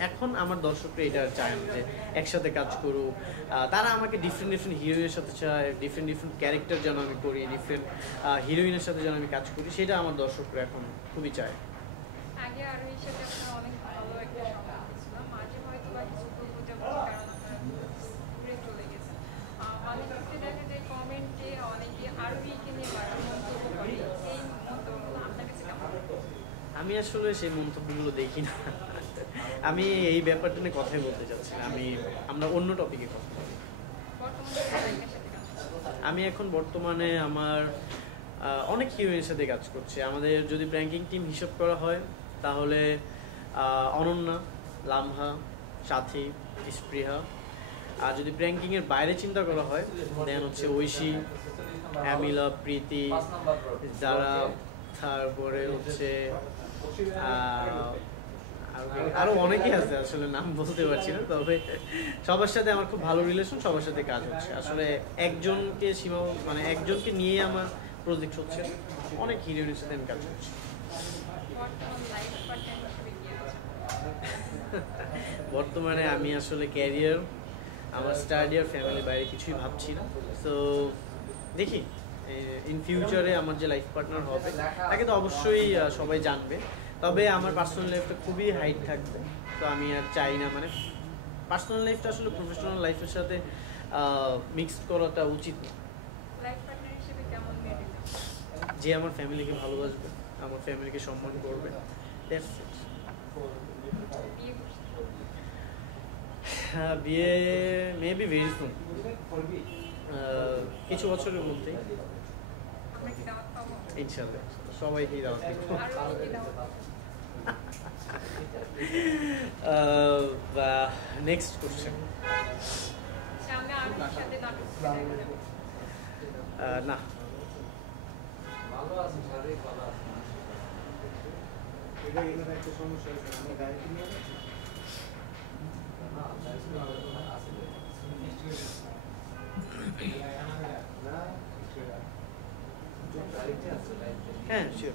এখন আমার দর্শকরা এটা চায় না যে একসাথে কাজ করুক। তারা আমাকে ডিফারেন্ট ডিফারেন্ট হিরোইনের সাথে চায়, ডিফারেন্ট ডিফারেন্ট ক্যারেক্টার যেন আমি করি, ডিফারেন্ট হিরোইনের সাথে যেন আমি কাজ করি, সেটা আমার দর্শকরা এখন খুবই চায়। আগে আরোহীর সাথে আপনার অনেক ভালো একটা সম্পর্ক ছিল, মাঝে হয়তো বা কিছু প্রযোজকের কারণে আপনারা দূরে চলে গেছেন। অনেক ক্ষেত্রে দেখা যায় কমেন্টে অনেকে আরোহীকে নিয়ে বাড়তি মন্তব্য করে, এই মন্তব্যগুলো আপনার কাছে কেমন? আমি আসলে সেই মন্তব্যগুলো দেখি না। আমি এই ব্যাপারটা নিয়ে কথাই বলতে চাচ্ছি না। আমরা অন্য টপিকে কথা বলি। আমি এখন বর্তমানে আমার অনেক হিরোইনের সাথে কাজ করছি। আমাদের যদি প্র্যাঙ্কিং টিম হিসাব করা হয় তাহলে অনন্যা, লামহা, সাথী, স্পৃহা। আর যদি প্র্যাঙ্কিংয়ের বাইরে চিন্তা করা হয় দেন হচ্ছে ঐশী, অ্যামিলা, প্রীতি, যারা, তারপরে হচ্ছে আরো অনেকেই আছে, আসলে নাম বলতে পারছি না। তবে সবার সাথে আমার খুব ভালো রিলেশন, সবার সাথে কাজ হচ্ছে। আসলে একজনকে নিয়ে আমার প্রজেক্ট হচ্ছে, অনেক হিরোইনের সাথে আমি কাজ করছি। বর্তমানে আমি আসলে ক্যারিয়ার, আমার স্টাডি আর ফ্যামিলির বাইরে কিছুই ভাবছি না। সো দেখি ইন ফিউচারে আমার যে লাইফ পার্টনার হবে তাকে তো অবশ্যই সবাই জানবে। তবে আমার পার্সোনাল লাইফটা খুবই হাইট থাকবে। তো আমি আর চাই না, পার্সোনাল লাইফটা আসলে প্রফেশনাল লাইফের সাথে মিক্সড করাটা উচিত না। যে আমার ফ্যামিলিকে ভালোবাসবে, আমার ফ্যামিলিকে সম্মান করবে, বিয়ে মেবি ভেরি সুন, কিছু বছরের মধ্যেই ইনশাআল্লাহ সবাইকেই দাওয়াত দিব। Next question. না, হ্যাঁ শিওর।